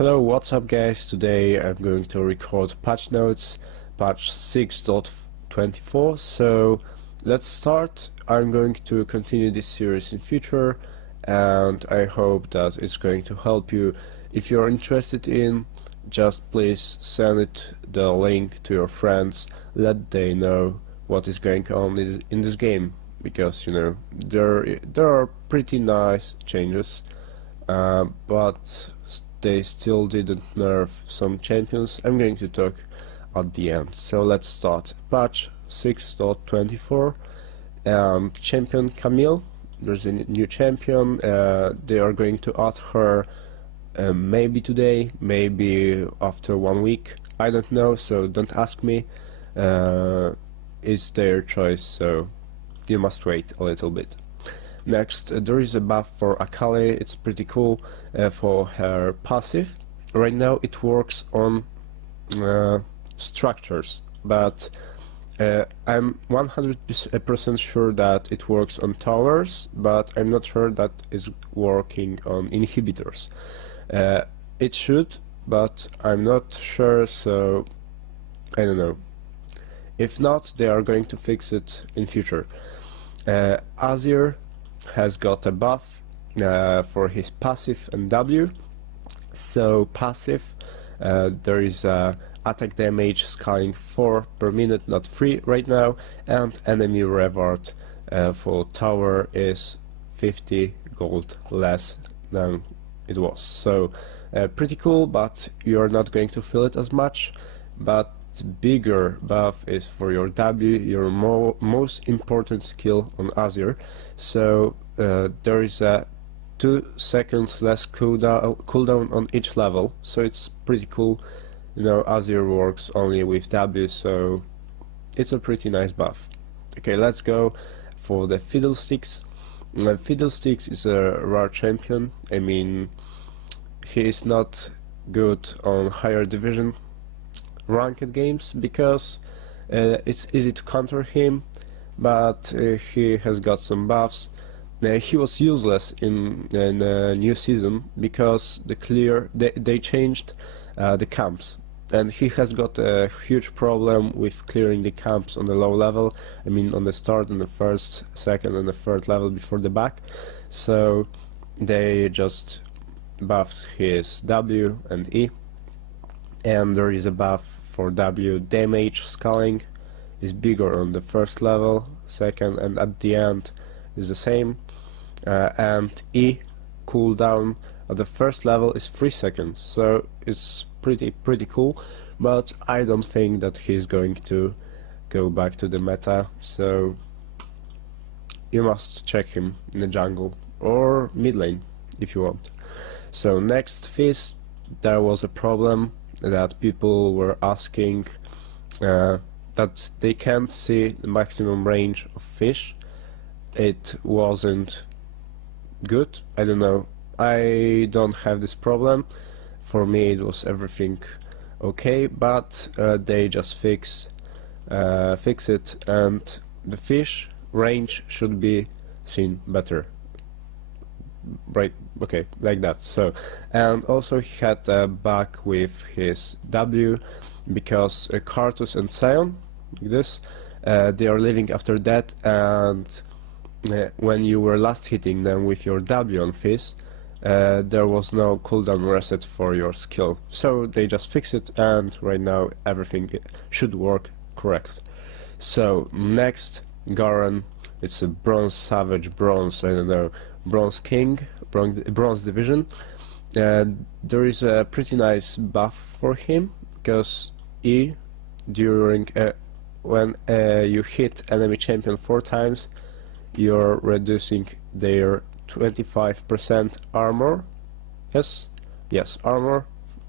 Hello, what's up guys? Today I'm going to record patch notes, patch 6.24. So let's start. I'm going to continue this series in future and I hope that it's going to help you. If you're interested in, just please send the link to your friends, let they know what is going on in this game, because you know there are pretty nice changes, but they still didn't nerf some champions. I'm going to talk at the end. So let's start. Patch 6.24 and champion Camille. There's a new champion. They are going to add her maybe today, maybe after 1 week. I don't know, so don't ask me. It's their choice, so you must wait a little bit. Next, there is a buff for Cali. It's pretty cool for her passive. Right now it works on structures, but I'm 100% sure that it works on towers, but I'm not sure that it's working on inhibitors. It should, but I'm not sure, so I don't know. If not, they are going to fix it in future. Azir has got a buff for his passive and W. So passive, there is attack damage scaling 4 per minute, not 3 right now, and enemy reward for tower is 50 gold less than it was. So pretty cool, but you're not going to feel it as much. But bigger buff is for your W, your most important skill on Azir. So there is a 2 seconds less cooldown on each level, so it's pretty cool. You know, Azir works only with W, so it's a pretty nice buff. Okay, let's go for the Fiddlesticks. Fiddlesticks is a rare champion. I mean, he is not good on higher division ranked games because it's easy to counter him, but he has got some buffs. He was useless in new season because they changed the camps, and he has got a huge problem with clearing the camps on the low level. I mean, on the start, and the first, second, and the third level before the back. So they just buffed his W and E, and there is a buff for W. Damage scaling is bigger on the first level, second, and at the end is the same. And E cooldown at the first level is 3 seconds, so it's pretty cool. But I don't think that he's going to go back to the meta, so you must check him in the jungle or mid lane if you want. So next, Fizz. There was a problem that people were asking that they can't see the maximum range of fish. It wasn't good. I don't know. I don't have this problem. For me it was everything okay, but they just fix it, and the fish range should be seen better. Right, okay, like that. So, and also he had a bug with his W, because Karthus and Sion, like this, they are living after that, and when you were last hitting them with your W on Fizz, there was no cooldown reset for your skill. So they just fixed it, and right now everything should work correct. So next, Garen. It's a bronze savage, bronze, I don't know, bronze king, bronze division. There is a pretty nice buff for him, because E, during when you hit enemy champion 4 times, you're reducing their 25% armor. Yes, armor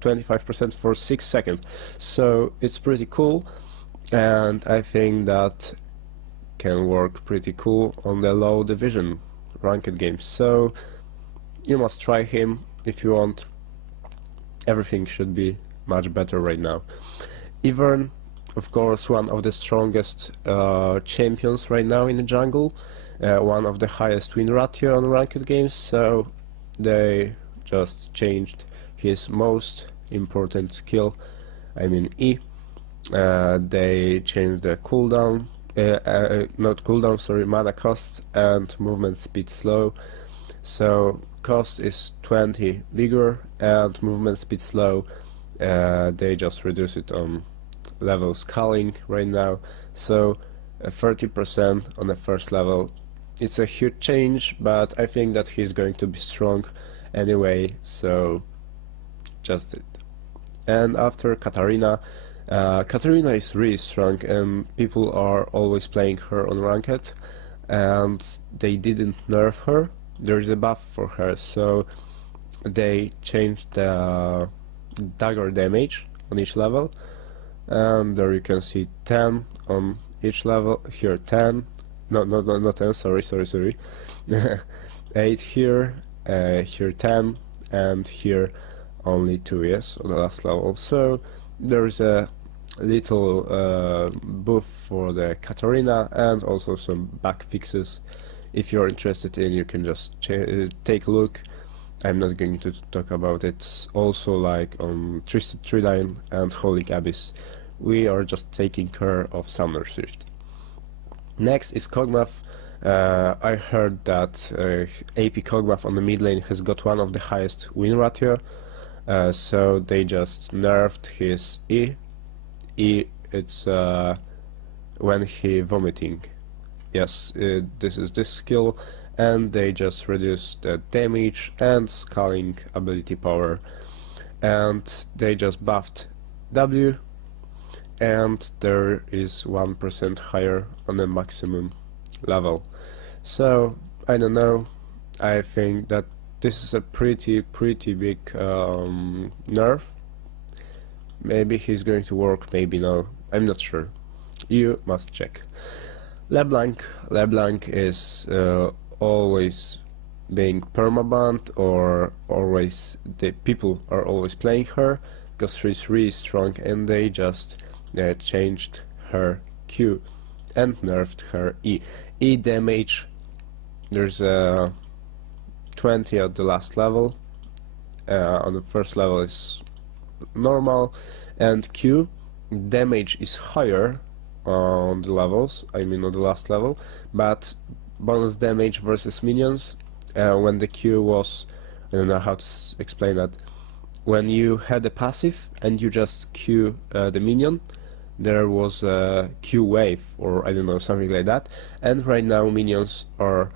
25% for 6 seconds. So it's pretty cool, and I think that can work pretty cool on the low division ranked games. So you must try him if you want. Everything should be much better right now. Ivern, of course, one of the strongest champions right now in the jungle, one of the highest win ratio on ranked games, so they just changed his most important skill, I mean E. They changed the cooldown, not cooldown, sorry, mana cost and movement speed slow. So cost is 20 vigor and movement speed slow. They just reduce it on level scaling right now, so 30% on the first level. It's a huge change, but I think that he's going to be strong anyway, so just it. And after Katarina, Katarina is really strong and people are always playing her on ranked, and they didn't nerf her. There is a buff for her, so they changed the dagger damage on each level, and there you can see 10 on each level. Here 10, not 10, sorry 8 here, here 10, and here only 2, yes, on the last level. So there's a little buff for the Katarina and also some back fixes. If you're interested in, you can just take a look. I'm not going to talk about it. Also, like on Twisted Tridine and Holy Abyss, we are just taking care of Summoner's Rift. Next is Kog'Maw. I heard that AP Kog'Maw on the mid lane has got one of the highest win ratio, so they just nerfed his E. E, it's when he vomiting. Yes, this is this skill, and they just reduce the damage and scaling ability power, and they just buffed W, and there is 1% higher on the maximum level. So I don't know, I think that this is a pretty big nerf. Maybe he's going to work, maybe no, I'm not sure. You must check. LeBlanc is always being permabanned, or always the people are always playing her because she's really strong, and they just changed her Q and nerfed her E. E damage, there's a 20 at the last level, on the first level is normal, and Q damage is higher on the levels, I mean on the last level, but bonus damage versus minions, when the Q was, I don't know how to explain that, when you had a passive and you just Q the minion, there was a Q wave, or I don't know, something like that, and right now minions are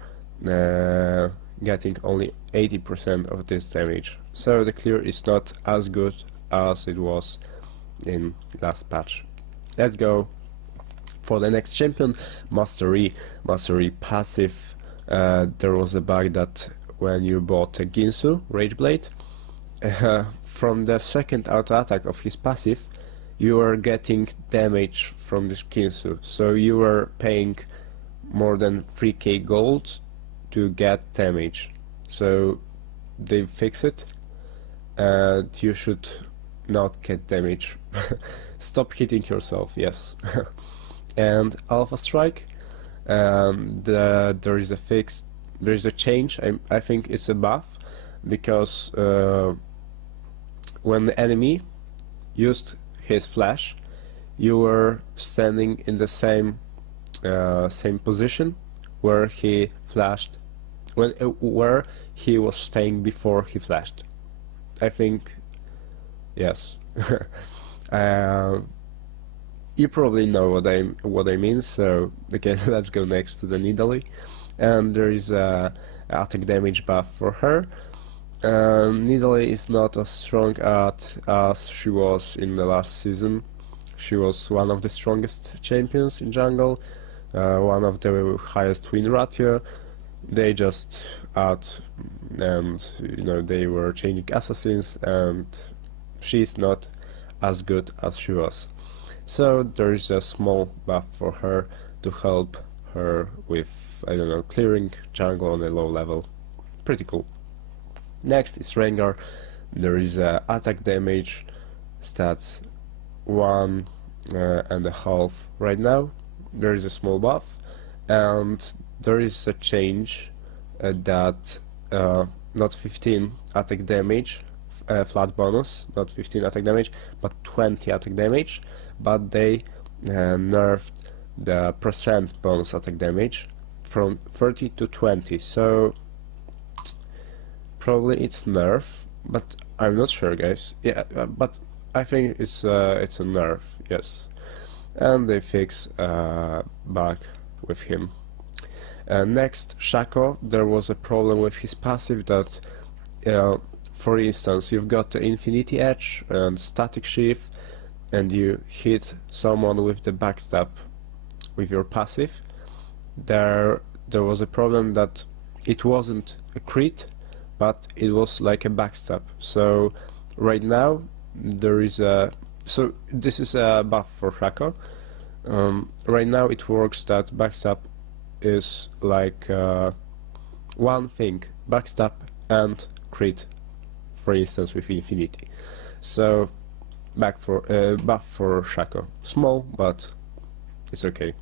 getting only 80% of this damage, so the clear is not as good as it was in last patch. Let's go for the next champion, Mastery passive. There was a bug that when you bought a Ginsu Rageblade, from the second auto attack of his passive, you are getting damage from this Ginsu, so you are paying more than 3k gold to get damage. So they fix it, and you should not get damage. Stop hitting yourself, yes. And Alpha Strike, there is a fix, there is a change. I think it's a buff, because when the enemy used his flash, you were standing in the same position where he flashed, where he was staying before he flashed. I think, yes. You probably know what I mean, so okay, let's go next to the Nidalee. And there is a attack damage buff for her. Nidalee is not as strong as she was in the last season. She was one of the strongest champions in jungle, one of the highest win ratio. They just add, and you know, they were changing assassins, and she's not as good as she was. So there is a small buff for her to help her with, I don't know, clearing jungle on a low level. Pretty cool. Next is Rengar. There is a attack damage stats 1.5 right now. There is a small buff, and there is a change that not 15 attack damage flat bonus, not 15 attack damage, but 20 attack damage, but they nerfed the percent bonus attack damage from 30 to 20, so probably it's nerf, but I'm not sure, guys. Yeah, but I think it's a nerf, yes. And they fix bug with him. Next, Shaco, there was a problem with his passive that, for instance, you've got the Infinity Edge and Static Shift, and you hit someone with the backstab with your passive. There was a problem that it wasn't a crit, but it was like a backstab. So right now there is a... So this is a buff for Fracker. Right now it works that backstab is like one thing, backstab and crit, for instance with Infinity. So buff for Shaco. Small, but it's okay.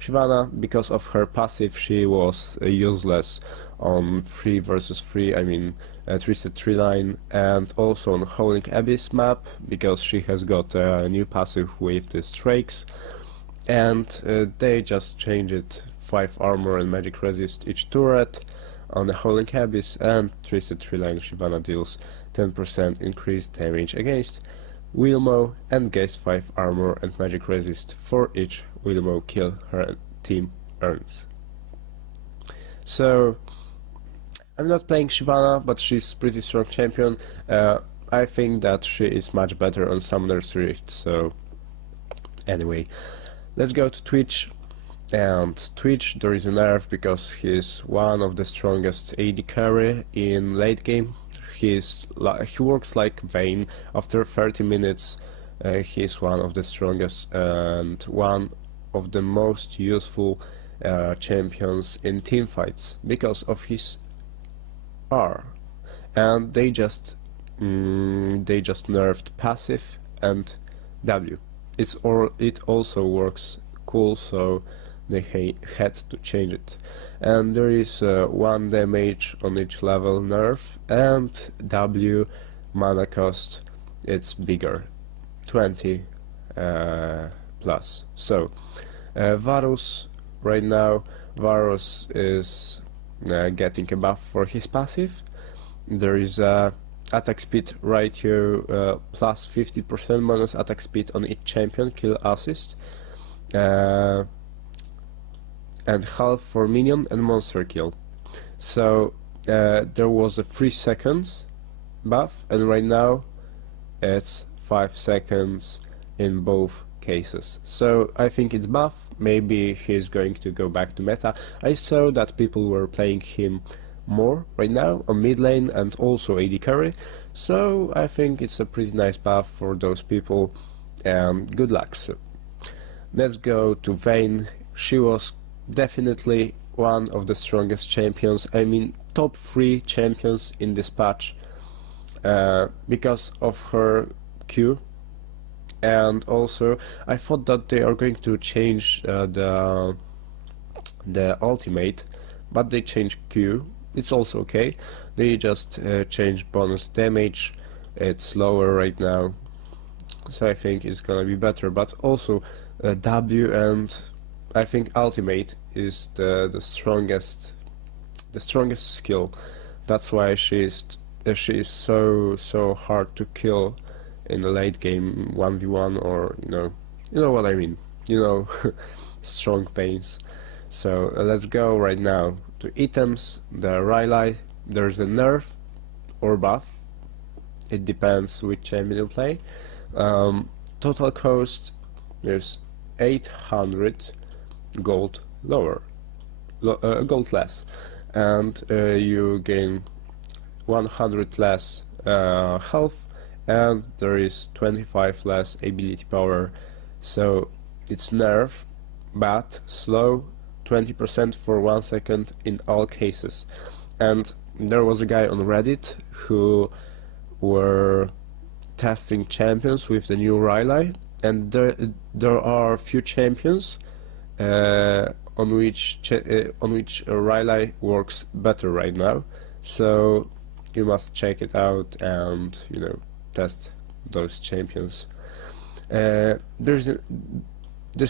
Shyvana, because of her passive, she was useless on 3 versus 3, I mean Twisted Tree Line, and also on Howling Abyss map, because she has got a new passive with the Strakes, and they just changed it, 5 armor and magic resist each turret on the Howling Abyss, and Twisted Tree Line Shyvana deals 10% increased damage against Wilmo and gains 5 armor and magic resist for each Wilmo kill her team earns. So I'm not playing Shyvana, but she's pretty strong champion. I think that she is much better on Summoner's Rift, so anyway, let's go to Twitch. And Twitch, there is a nerf because he's one of the strongest AD carry in late game. He works like Vayne. After 30 minutes he's one of the strongest and one of the most useful champions in teamfights because of his R. And they just nerfed passive and W. It also works cool, so they had to change it. And there is 1 damage on each level nerf, and W mana cost, it's bigger, 20 plus. So Varus, right now Varus is getting a buff for his passive. There is attack speed right here, plus 50% bonus attack speed on each champion kill assist, and half for minion and monster kill. So there was a 3 seconds buff, and right now it's 5 seconds in both cases. So I think it's buff. Maybe he's going to go back to meta. I saw that people were playing him more right now on mid lane and also AD carry, so I think it's a pretty nice buff for those people, and good luck. So let's go to Vayne. She was definitely one of the strongest champions, I mean top 3 champions in this patch, because of her Q. And also I thought that they are going to change the ultimate, but they changed Q. It's also okay. They just changed bonus damage. It's lower right now, so I think it's gonna be better. But also W and I think ultimate is the strongest skill. That's why she is so hard to kill in the late game 1v1, or you know what I mean, strong veins. So let's go right now to items. The Riley, there's a nerf or buff, it depends which champion you play. Total cost, there's 800 gold lower, gold less, and you gain 100 less health, and there is 25 less ability power. So it's nerf, but slow 20% for 1 second in all cases. And there was a guy on Reddit who were testing champions with the new Riley, and there are few champions on which Riley works better right now. So you must check it out and, you know, test those champions. This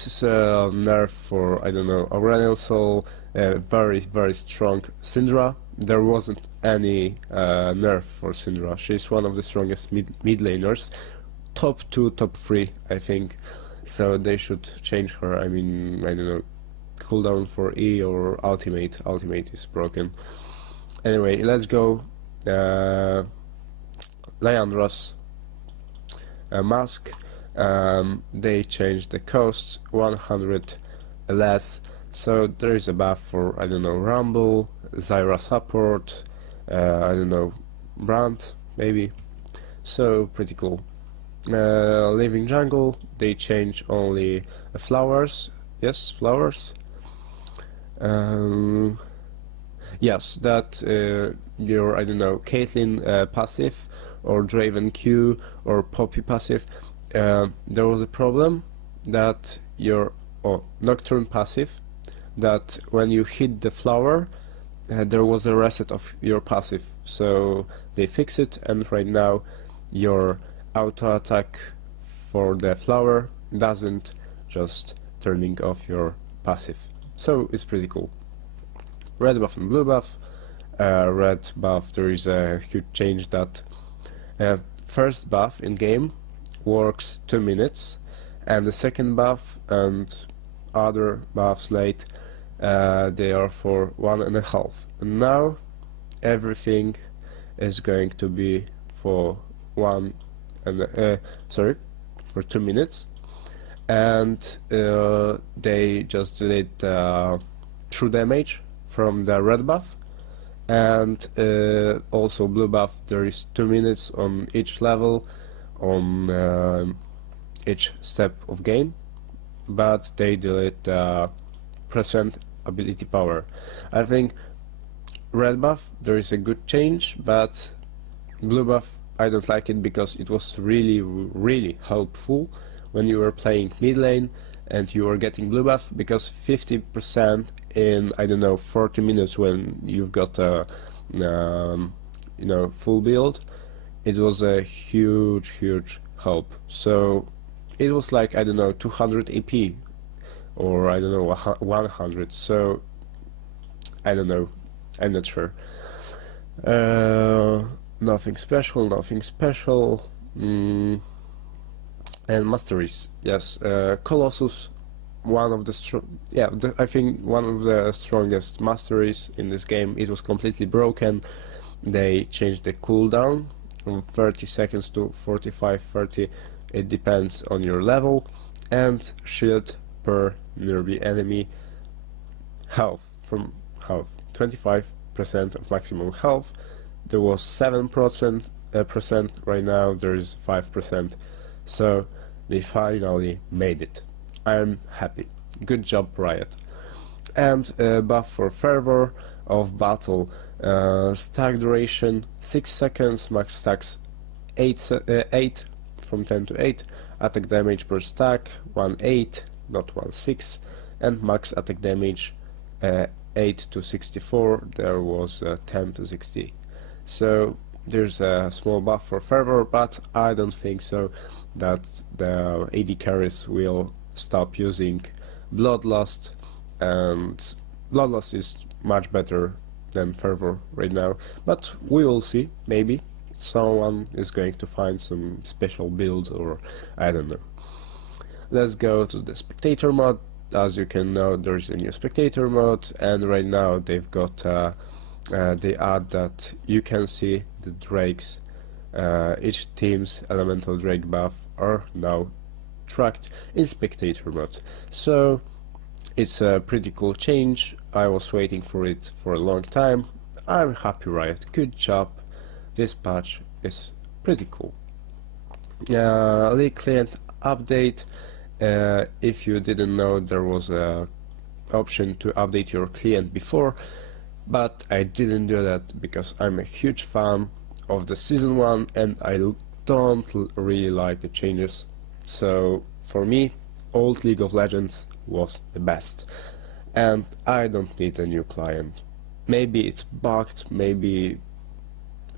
is a nerf for, I don't know, Aurelion Soul, very strong Syndra. There wasn't any nerf for Syndra. She's one of the strongest mid laners, top 2, top 3, I think. So they should change her. I mean, I don't know, cooldown for E or ultimate. Ultimate is broken. Anyway, let's go. Lyandra's mask. They changed the cost 100 less, so there is a buff for, I don't know, Rumble, Zyra support, I don't know, Brand maybe. So pretty cool. Living jungle, they change only flowers. Yes, flowers. Yes, that your, I don't know, Caitlyn passive or Draven Q or Poppy passive, there was a problem that your Nocturne passive, that when you hit the flower, there was a reset of your passive. So they fix it, and right now your auto attack for the flower doesn't just turning off your passive. So it's pretty cool. Red buff and blue buff. Red buff, there is a huge change that first buff in game works 2 minutes, and the second buff and other buffs late, they are for 1.5. And now everything is going to be for for 2 minutes, and they just delete true damage from the red buff, and also blue buff. There is 2 minutes on each level, on each step of game, but they delete percent ability power. I think red buff, there is a good change, but blue buff, I don't like it because it was really helpful when you were playing mid lane and you were getting blue buff, because 50% in, I don't know, 40 minutes when you've got a you know, full build, it was a huge help. So it was like, I don't know, 200 AP or I don't know, 100. So I don't know, I'm not sure. Nothing special. And Masteries, yes. Colossus, one of the I think one of the strongest Masteries in this game. It was completely broken. They changed the cooldown from 30 seconds to 45, 30. It depends on your level, and shield per nearby enemy. Health from health, 25% of maximum health. There was 7% right now. There is 5%. So they finally made it. I'm happy. Good job, Riot. And buff for fervor of battle. Stack duration 6 seconds. Max stacks 8 from 10 to 8. Attack damage per stack 1/8, not 1/6, and max attack damage 8 to 64. There was 10 to 60. So there's a small buff for fervor, but I don't think so that the AD carries will stop using Bloodlust, and Bloodlust is much better than fervor right now, but we will see. Maybe someone is going to find some special build, or I don't know. Let's go to the spectator mode. As you can know, there's a new spectator mode, and right now they've got they add that you can see the drakes. Each team's elemental drake buff are now tracked in spectator mode. So it's a pretty cool change. I was waiting for it for a long time. I'm happy, Riot. Good job. This patch is pretty cool. League client update. If you didn't know, there was a option to update your client before, but I didn't do that because I'm a huge fan of the season 1 and I don't really like the changes. So for me, old League of Legends was the best, and I don't need a new client. Maybe it's bugged, maybe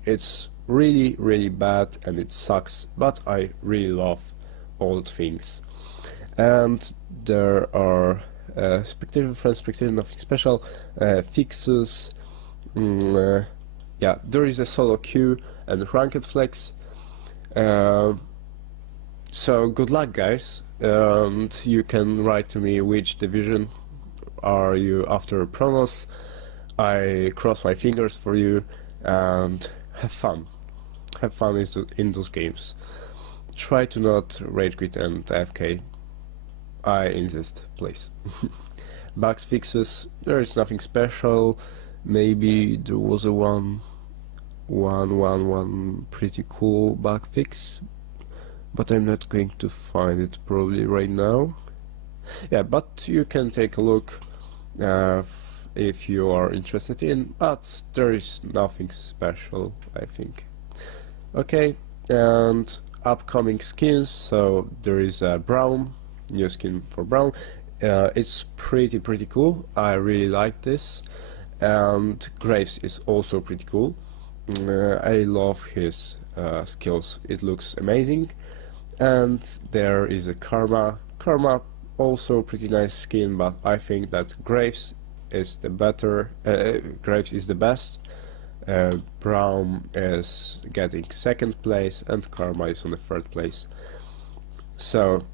It's really bad and it sucks, but I really love old things. And there are spectator, friend spectator, nothing special, fixes, yeah, there is a solo queue and ranked flex. So good luck, guys, and you can write to me which division are you after Pronos. I cross my fingers for you, and have fun. Have fun in those games. Try to not rage quit and AFK. I insist, please. Bugs fixes, there is nothing special. Maybe there was a one pretty cool bug fix, but I'm not going to find it probably right now. Yeah, but you can take a look if you are interested in, but there is nothing special, I think. Okay, and upcoming skins, so there is a Brown, new skin for Brown. It's pretty cool, I really like this, and Graves is also pretty cool. I love his skills, it looks amazing. And there is a Karma, also pretty nice skin, but I think that Graves is the better, Graves is the best. Brown is getting 2nd place and Karma is on the 3rd place. So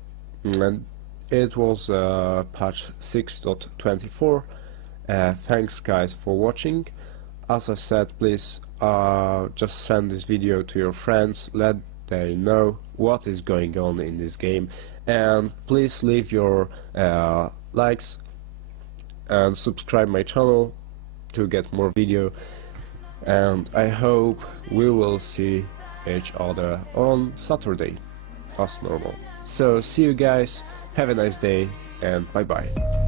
it was patch 6.24. Thanks guys for watching. As I said, please just send this video to your friends, let they know what is going on in this game, and please leave your likes and subscribe my channel to get more video, and I hope we will see each other on Saturday as normal. So see you guys, have a nice day, and bye bye.